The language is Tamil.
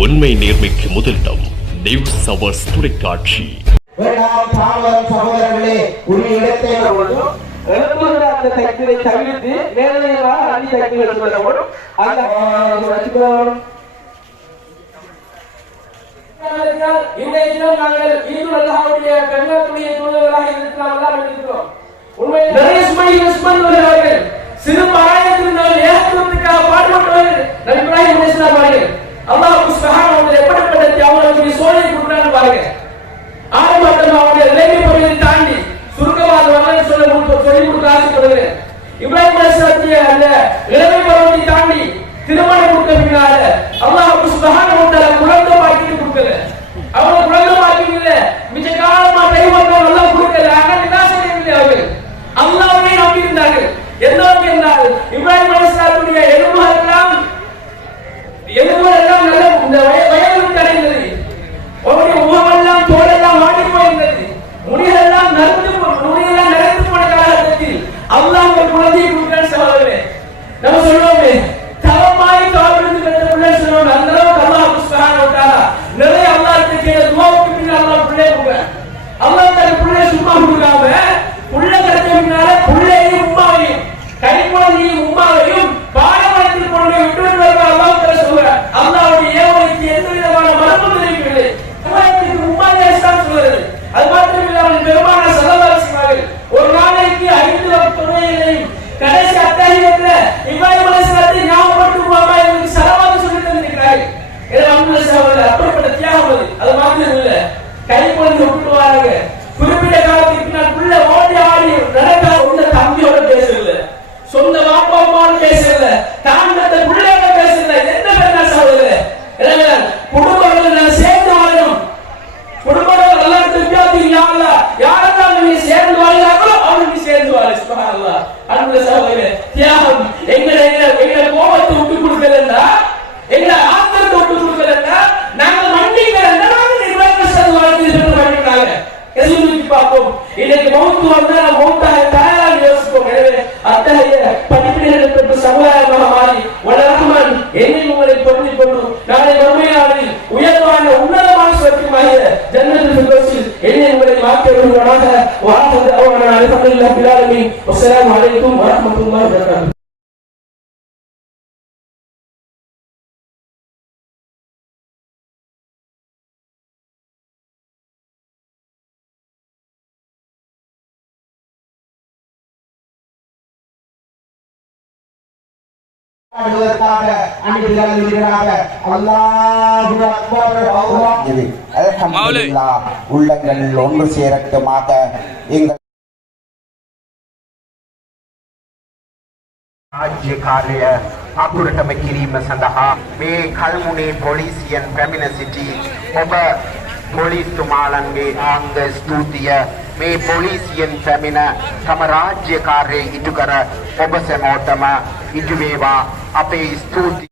உண்மை நேர்மைக்கு முதலிடம் நியூஸ் அவர்ஸ் தொலைக்காட்சி. சகோதரர்களே உரிய இடத்தை தவிர்த்து வேலையாக அணி சக்தி வச்சுக்கொள்ளப்படும் அந்த வச்சுக்கொள்ளப்படும் இன்றைய தினம் நாங்கள் இந்து அல்லாஹ்வுடைய கன்னியாகுமரிய தூதர்களாக இருக்கலாம் எல்லாம் இருக்கிறோம் உண்மையில் நரேஷ் கொடுத்து சொல்லி இப்ராஹிம் அலிஸ்லாத்திய அந்த இளமை பருவத்தை தாண்டி திருமணம் கொடுக்க அல்லாஹ் சுபஹானஹு வ குழந்தை பாக்கிட்டு கொடுக்கல. அவங்க குழந்தை பாக்கிட்டு இல்ல மிச்ச காலமா கை வந்தவங்க எல்லாம் கொடுக்கல. ஆனா நிராசனை இல்லை அவர்கள். அல்லாஹ்வை நம்பி இருந்தார்கள் எந்த அளவுக்கு இப்ராஹிம் அலிஸ்லாத்துடைய எலும்பு அல்லாஹ் ஒரு குழந்தையை கொடுக்கிறான் சகோதரரே நம்ம சொல்லுவோமே. இது அன்புள்ள சகோதரர் அப்படிப்பட்ட தியாகம் அது அது மாத்திரம் இல்ல. கை குழந்தை விட்டு வராங்க. குறிப்பிட்ட காலத்துக்கு பின்னால் புள்ள ஓடி ஆடி நடக்க உள்ள தம்பியோட பேசல சொந்த வாப்பா அம்மாவோட பேசல தான் பெற்ற பிள்ளையோட பேசல எந்த பெண்ணா சகோதரர். எனவே குடும்பங்களை நான் சேர்ந்து வாழணும். குடும்பங்கள் எல்லாம் திருப்பியாத்தி யாருல யாரெல்லாம் நீ சேர்ந்து வாழ்கிறார்களோ அவனுக்கு சேர்ந்து வாழ. சுபஹானல்லாஹ் அன்புள்ள சகோதரரே தியாகம் எங்களை எதிர்நோக்கி பார்ப்போம். இன்னைக்கு மௌத்து வந்தா நான் மௌத்தாக தயாராக யோசிப்போம். எனவே அத்தகைய படிப்பினைகளை பெற்று சமுதாயமாக மாறி வளரகமான் என்னை உங்களை பொருந்தி கொண்டு நாளை மறுமையாளில் உயர்வான உன்னதமான சொர்க்கமாகிய ஜன்னத்தில் ஃபிர்தௌஸில் என்னை உங்களை மாற்ற விரும்புவதாக வாஹது அவான அல்ஹம்துலில்லாஹி பில் ஆலமீன் வஸ்ஸலாமு அலைக்கும் வரஹ்மத்துல்லாஹி உள்ளங்கள் ஒன்று சேரட்டுமாக எங்கள் රාජ්‍ය කාර්ය අකුරටම කිරීම සඳහා මේ කල්මුණේ පොලිසියන් පැමිණ සිටි ඔබ පොලිස්තුමාලන්ගේ ආංග ස්තුතිය මේ පොලිසියෙන් පැමිණ තම රාජ්‍ය කාර්යය ඉටු කර ඔබ සැමෝටම ඉටු වේවා අපේ ස්තුති